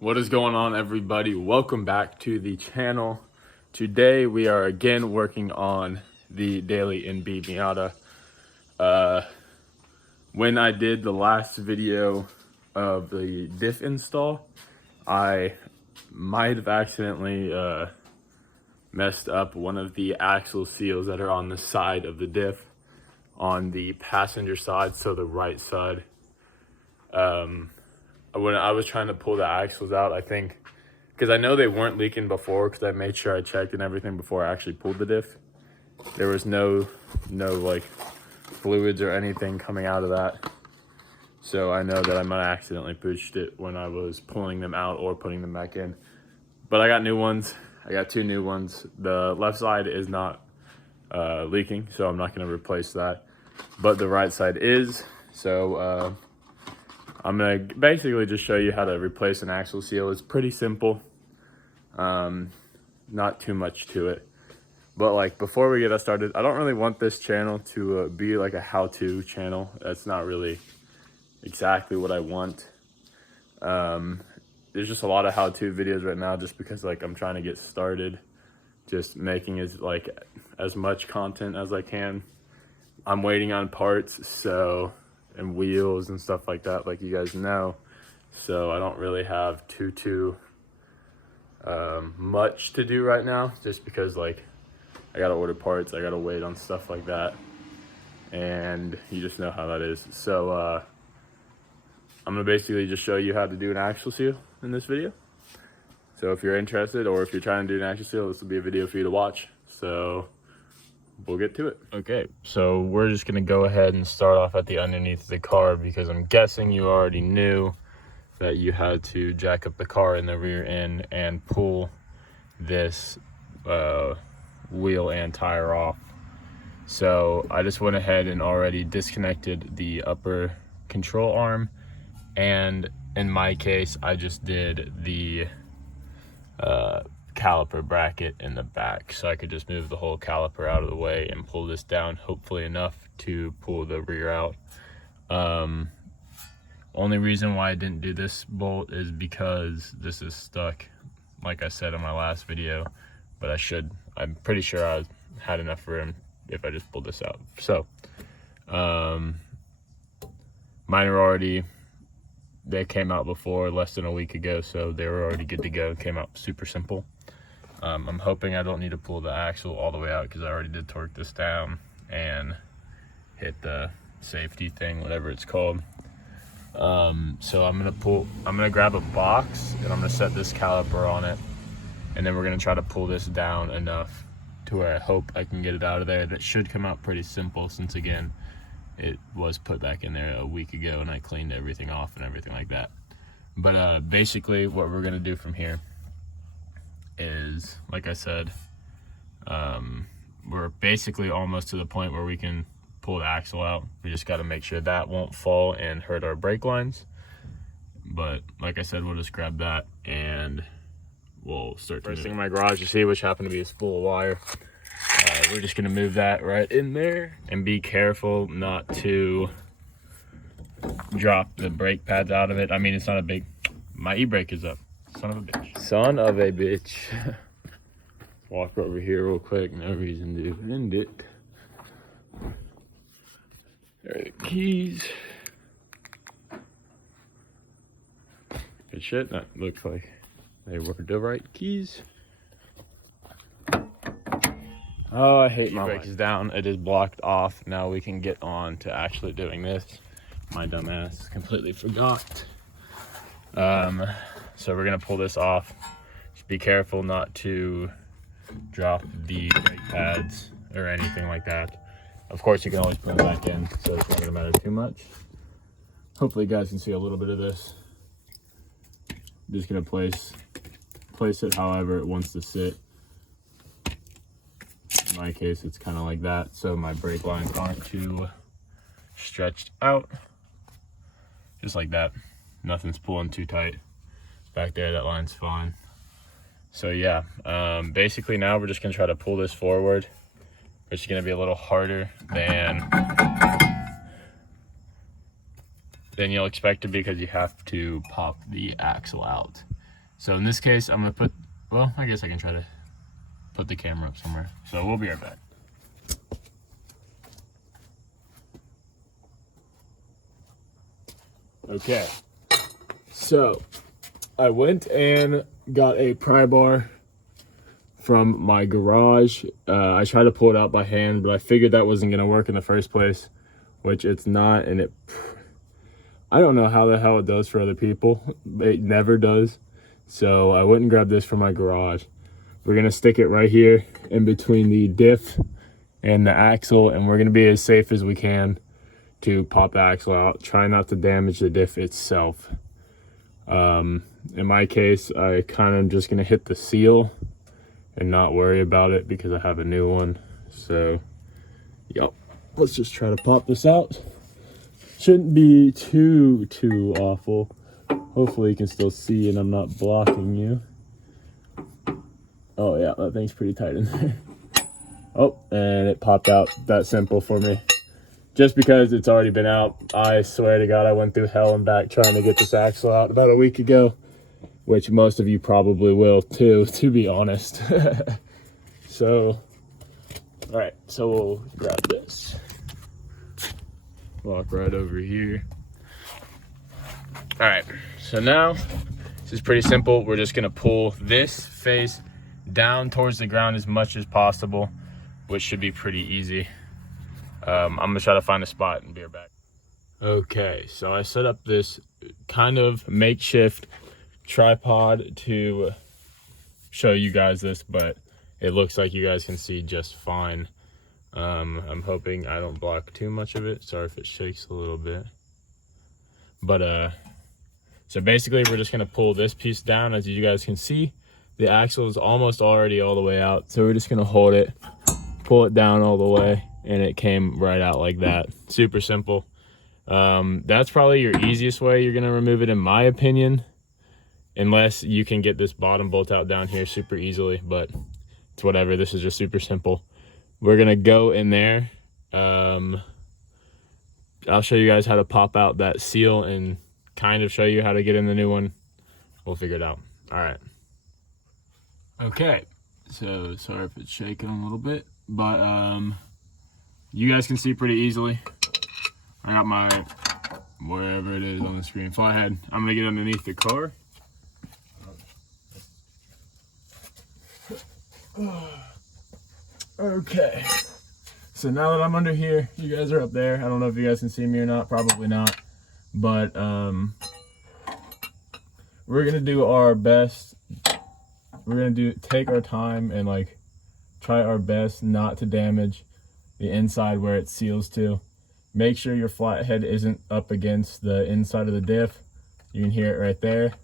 What is going on, everybody? Welcome back to the channel. Today we are again working on the daily NB Miata. When I did the last video of the diff install, I might have accidentally messed up one of the axle seals that are on the side of the diff on the passenger side, so the right side. When I was trying to pull the axles out, I think, because I know they weren't leaking before, because I made sure I checked and everything before I actually pulled the diff. There was no like fluids or anything coming out of that. So I know that I might have accidentally pushed it when I was pulling them out or putting them back in. But I got new ones. I got two new ones. The left side is not leaking, so I'm not going to replace that. But the right side is. So I'm gonna basically just show you how to replace an axle seal. It's pretty simple, not too much to it. But like, before we get that started, I don't really want this channel to be like a how-to channel. That's not really exactly what I want. There's just a lot of how-to videos right now, just because like I'm trying to get started, just making as much content as I can. I'm waiting on parts, so, and wheels and stuff like that, like you guys know. So I don't really have too much to do right now, just because like I gotta order parts, I gotta wait on stuff like that, and you just know how that is. So I'm gonna basically just show you how to do an axle seal in this video. So if you're interested, or if you're trying to do an axle seal, this will be a video for you to watch. So we'll get to it. Okay, so we're just gonna go ahead and start off at the underneath of the car, because I'm guessing you already knew that you had to jack up the car in the rear end and pull this wheel and tire off. So I just went ahead and already disconnected the upper control arm, and in my case I just did the caliper bracket in the back, so I could just move the whole caliper out of the way and pull this down, hopefully enough to pull the rear out. Only reason why I didn't do this bolt is because this is stuck, like I said in my last video, but I'm pretty sure I had enough room if I just pulled this out. So mine are already, they came out before, less than a week ago, so they were already good to go. Came out super simple. I'm hoping I don't need to pull the axle all the way out, because I already did torque this down and hit the safety thing, whatever it's called. So I'm gonna grab a box and I'm gonna set this caliper on it, and then we're gonna try to pull this down enough to where I hope I can get it out of there. That should come out pretty simple, since again it was put back in there a week ago and I cleaned everything off and everything like that. But basically what we're gonna do from here is, like I said, we're basically almost to the point where we can pull the axle out. We just got to make sure that won't fall and hurt our brake lines. But like I said, we'll just grab that and we'll start. First thing in my garage, you see, which happened to be a spool of wire. We're just gonna move that right in there, and be careful not to drop the brake pads out of it. I mean, it's not a big, my e-brake is up. Son of a bitch. Son of a bitch. Walk over here real quick. No reason to end it. There are the keys. Good shit. That looks like they were the right keys. Oh, I hate my brake is down. It is blocked off. Now we can get on to actually doing this. My dumb ass completely forgot. So we're gonna pull this off. Just be careful not to drop the brake pads or anything like that. Of course, you can always put them back in, so it's not gonna matter too much. Hopefully you guys can see a little bit of this. I'm just gonna place it however it wants to sit. In my case, it's kind of like that, so my brake lines aren't too stretched out. Just like that. Nothing's pulling too tight. Back there, that line's fine. So yeah, basically now we're just gonna try to pull this forward, which is gonna be a little harder than you'll expect it, because you have to pop the axle out. So in this case, I'm gonna put, well, I guess I can try to put the camera up somewhere. So we'll be right back. Okay, so I went and got a pry bar from my garage. I tried to pull it out by hand, but I figured that wasn't gonna work in the first place, which it's not, and I don't know how the hell it does for other people. It never does. So I went and grabbed this from my garage. We're gonna stick it right here in between the diff and the axle, and we're gonna be as safe as we can to pop the axle out. Try not to damage the diff itself. In my case, I kind of just gonna hit the seal and not worry about it because I have a new one. So, yep. Let's just try to pop this out. Shouldn't be too awful. Hopefully you can still see and I'm not blocking you. Oh yeah, that thing's pretty tight in there. Oh, and it popped out. That simple for me. Just because it's already been out. I swear to God, I went through hell and back trying to get this axle out about a week ago, which most of you probably will too, to be honest. So, all right, so we'll grab this. Walk right over here. All right, so now this is pretty simple. We're just gonna pull this face down towards the ground as much as possible, which should be pretty easy. I'm gonna try to find a spot and be right back. Okay, so I set up this kind of makeshift tripod to show you guys this, but it looks like you guys can see just fine. I'm hoping I don't block too much of it. Sorry if it shakes a little bit. But so basically we're just gonna pull this piece down. As you guys can see, the axle is almost already all the way out, so we're just gonna hold it, pull it down all the way, and it came right out like that. Super simple. That's probably your easiest way you're gonna remove it, in my opinion, unless you can get this bottom bolt out down here super easily, but it's whatever. This is just super simple. We're gonna go in there. I'll show you guys how to pop out that seal and kind of show you how to get in the new one. We'll figure it out. All right. Okay, so sorry if it's shaking a little bit, but you guys can see pretty easily. I got my, wherever it is on the screen, flathead. I'm gonna get underneath the car. Okay, so now that I'm under here, you guys are up there. I don't know if you guys can see me or not, probably not, but we're gonna do our best. We're gonna take our time and like try our best not to damage the inside where it seals to. Make sure your flathead isn't up against the inside of the diff. You can hear it right there.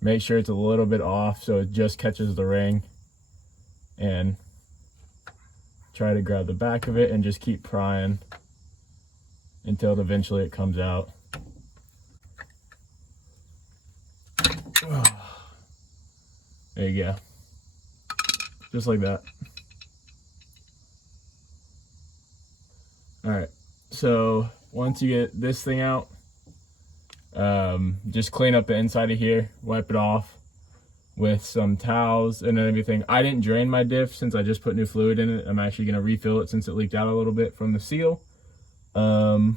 Make sure it's a little bit off so it just catches the ring, and try to grab the back of it and just keep prying until eventually it comes out. There you go. Just like that. All right, so once you get this thing out, just clean up the inside of here, wipe it off with some towels and everything. I didn't drain my diff since I just put new fluid in it. I'm actually gonna refill it since it leaked out a little bit from the seal. I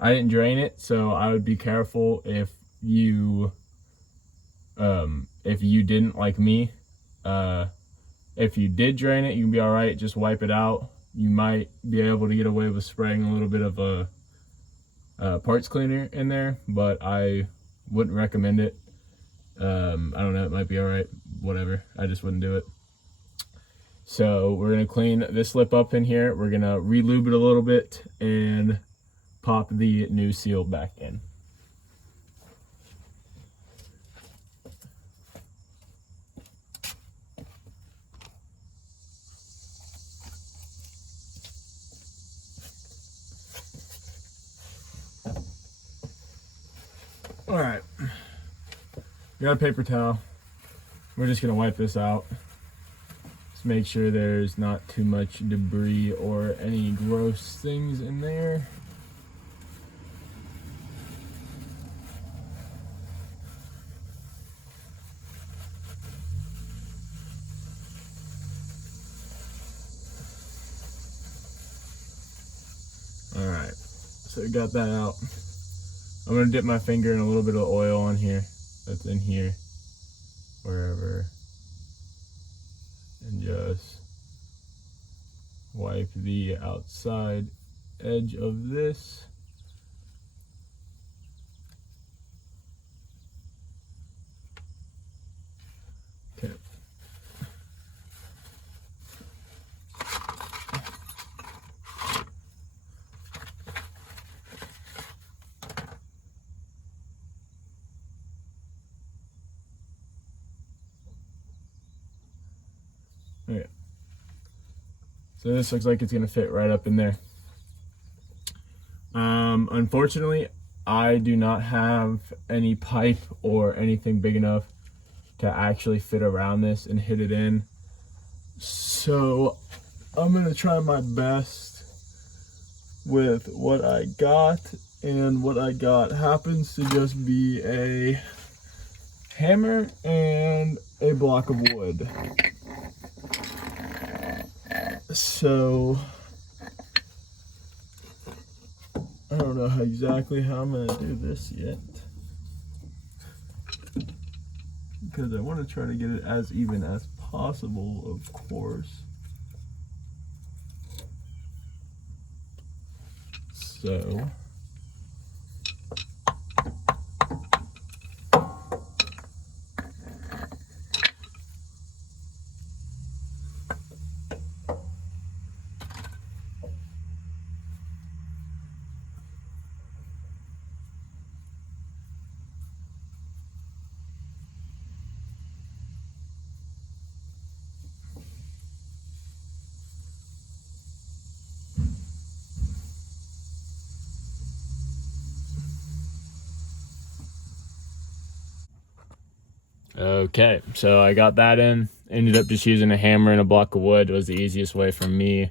didn't drain it, so I would be careful if you didn't, like me. If you did drain it, you can be all right. Just wipe it out. You might be able to get away with spraying a little bit of a parts cleaner in there, but I wouldn't recommend it. I don't know, it might be all right, whatever. I just wouldn't do it. So we're gonna clean this lip up in here. We're gonna re-lube it a little bit and pop the new seal back in. All right, got a paper towel. We're just gonna wipe this out. Just make sure there's not too much debris or any gross things in there. So we got that out. I'm gonna dip my finger in a little bit of oil on here. That's in here, wherever, and just wipe the outside edge of this. Okay. Okay. So this looks like it's gonna fit right up in there. Unfortunately, I do not have any pipe or anything big enough to actually fit around this and hit it in. So I'm gonna try my best with what I got, and what I got happens to just be a hammer and a block of wood. So I don't know exactly how I'm gonna do this yet, because I want to try to get it as even as possible, of course. So okay, so I got that in. Ended up just using a hammer and a block of wood. It was the easiest way for me.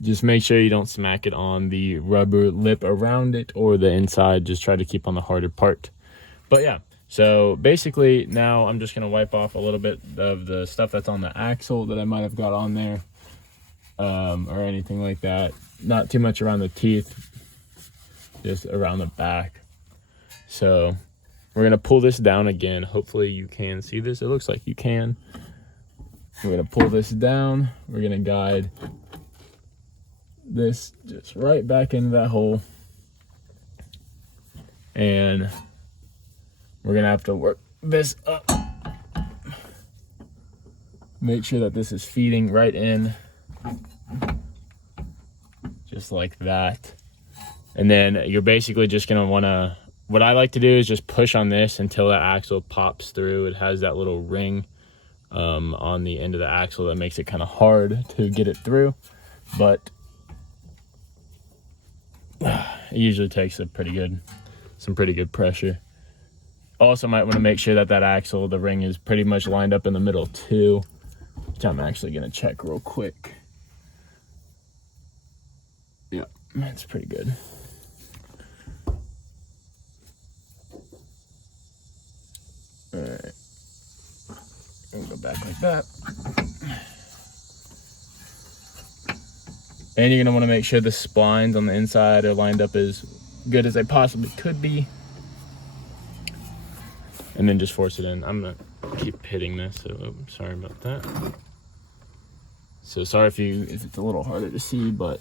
Just make sure you don't smack it on the rubber lip around it or the inside. Just try to keep on the harder part. But yeah, so basically now I'm just gonna wipe off a little bit of the stuff that's on the axle that I might have got on there, or anything like that. Not too much around the teeth, just around the back. So we're gonna pull this down again. Hopefully you can see this. It looks like you can. We're gonna pull this down. We're gonna guide this just right back into that hole. And we're gonna have to work this up. Make sure that this is feeding right in. Just like that. And then you're basically just gonna wanna, what I like to do is just push on this until that axle pops through. It has that little ring on the end of the axle that makes it kind of hard to get it through, but it usually takes some pretty good pressure. Also might want to make sure that that axle, the ring is pretty much lined up in the middle too, which I'm actually going to check real quick. Yeah, that's pretty good. All right, and go back like that. And you're going to want to make sure the splines on the inside are lined up as good as they possibly could be. And then just force it in. I'm going to keep hitting this, so sorry about that. So sorry if it's a little harder to see, but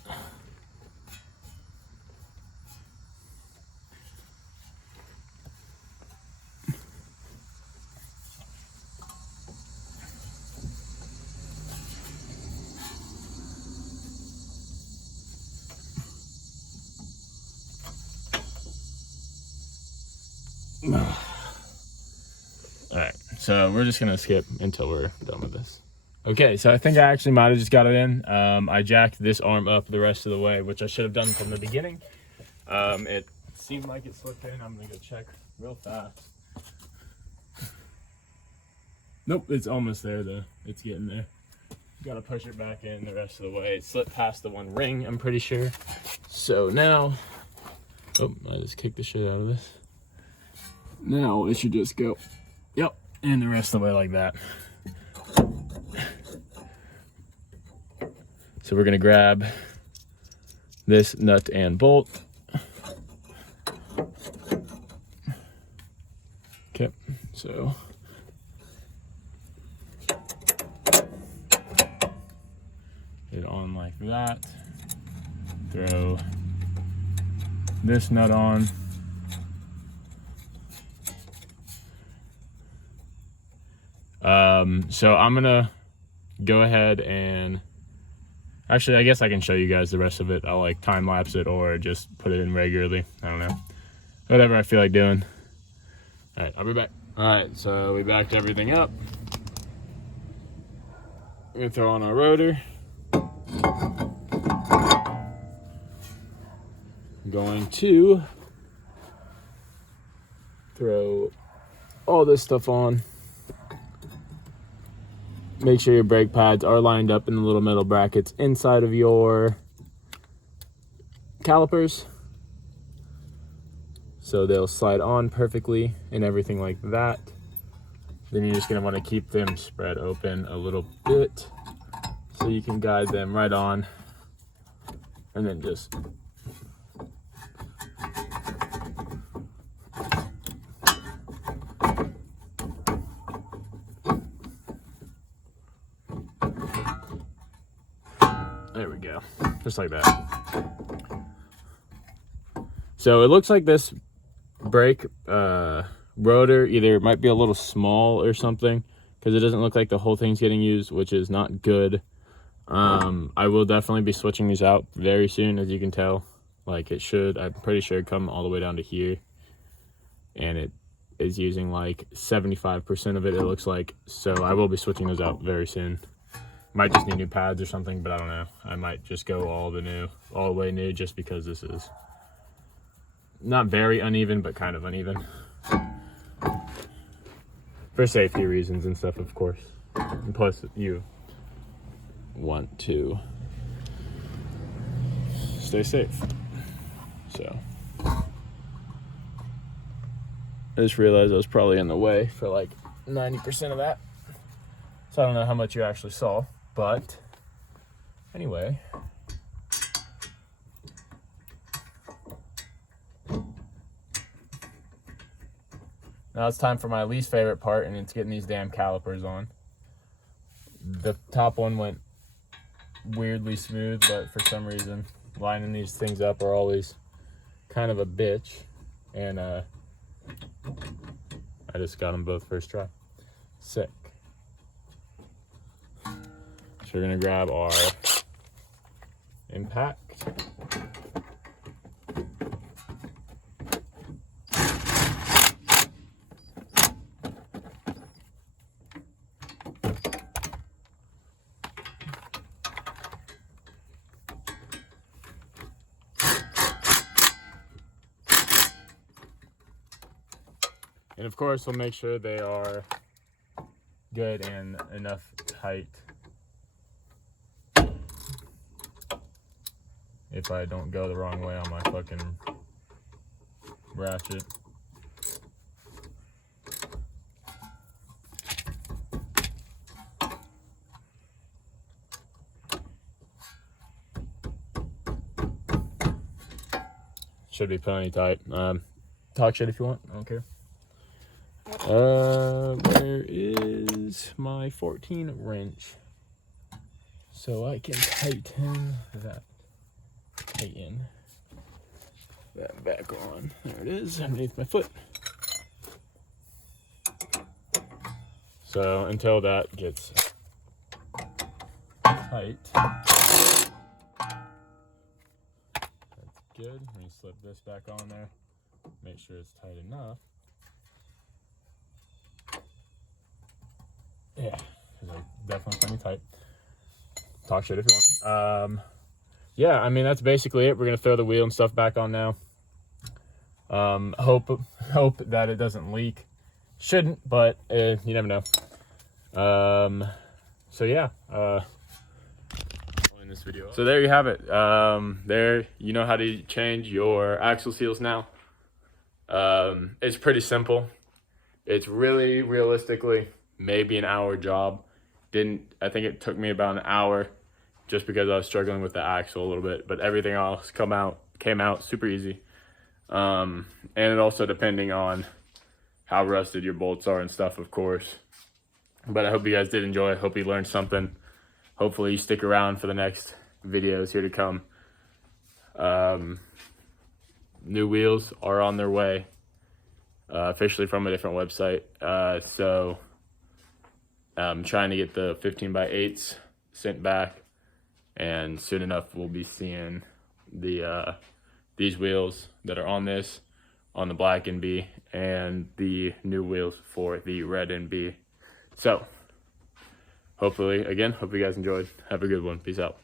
Alright, so we're just gonna skip until we're done with this. Okay, so I think I actually might have just got it in. I jacked this arm up the rest of the way, which I should have done from the beginning. It seemed like it slipped in. I'm gonna go check real fast. Nope, it's almost there though. It's getting there. Gotta push it back in the rest of the way. It slipped past the one ring, I'm pretty sure. So now, oh, I just kicked the shit out of this. Now it should just go, yep, and the rest of the way like that. So we're gonna grab this nut and bolt. Okay, so get it on like that. Throw this nut on. So I'm gonna go ahead and actually, I guess I can show you guys the rest of it. I'll like time lapse it or just put it in regularly. I don't know. Whatever I feel like doing. All right, I'll be back. All right, so we backed everything up. We're gonna throw on our rotor. I'm going to throw all this stuff on. Make sure your brake pads are lined up in the little metal brackets inside of your calipers, so they'll slide on perfectly and everything like that. Then you're just going to want to keep them spread open a little bit so you can guide them right on, and then just there we go, just like that. So it looks like this brake rotor either might be a little small or something, because it doesn't look like the whole thing's getting used, which is not good. I will definitely be switching these out very soon, as you can tell. Like it should, I'm pretty sure, come all the way down to here, and it is using like 75% of it, it looks like. So I will be switching those out very soon. Might just need new pads or something, but I don't know. I might just go all the way new, just because this is not very uneven, but kind of uneven. For safety reasons and stuff, of course. And plus, you want to stay safe. So, I just realized I was probably in the way for like 90% of that. So I don't know how much you actually saw, but anyway. Now it's time for my least favorite part, and it's getting these damn calipers on. The top one went weirdly smooth, but for some reason lining these things up are always kind of a bitch, and I just got them both first try. Sick. So we're gonna grab our impact. And of course, we'll make sure they are good and enough height. If I don't go the wrong way on my fucking ratchet. Should be plenty tight. Talk shit if you want, I don't care. Where is my 14 wrench? So I can tighten that back on. There it is, underneath my foot. So until that gets tight, that's good. Let me slip this back on there. Make sure it's tight enough. Yeah, like definitely plenty tight. Talk shit if you want. Yeah, I mean that's basically it. We're gonna throw the wheel and stuff back on now. Hope that it doesn't leak. Shouldn't, but you never know. So yeah. This video. So there you have it. There, you know how to change your axle seals now. It's pretty simple. It's really realistically maybe an hour job. I think it took me about an hour, just because I was struggling with the axle a little bit, but everything else came out super easy. And it also depending on how rusted your bolts are and stuff, of course. But I hope you guys did enjoy. I hope you learned something. Hopefully you stick around for the next videos here to come. New wheels are on their way, officially from a different website. So I'm trying to get the 15x8s sent back, and soon enough we'll be seeing the these wheels that are on this, on the black NB, and the new wheels for the red NB. So hopefully, again, hope you guys enjoyed. Have a good one. Peace out.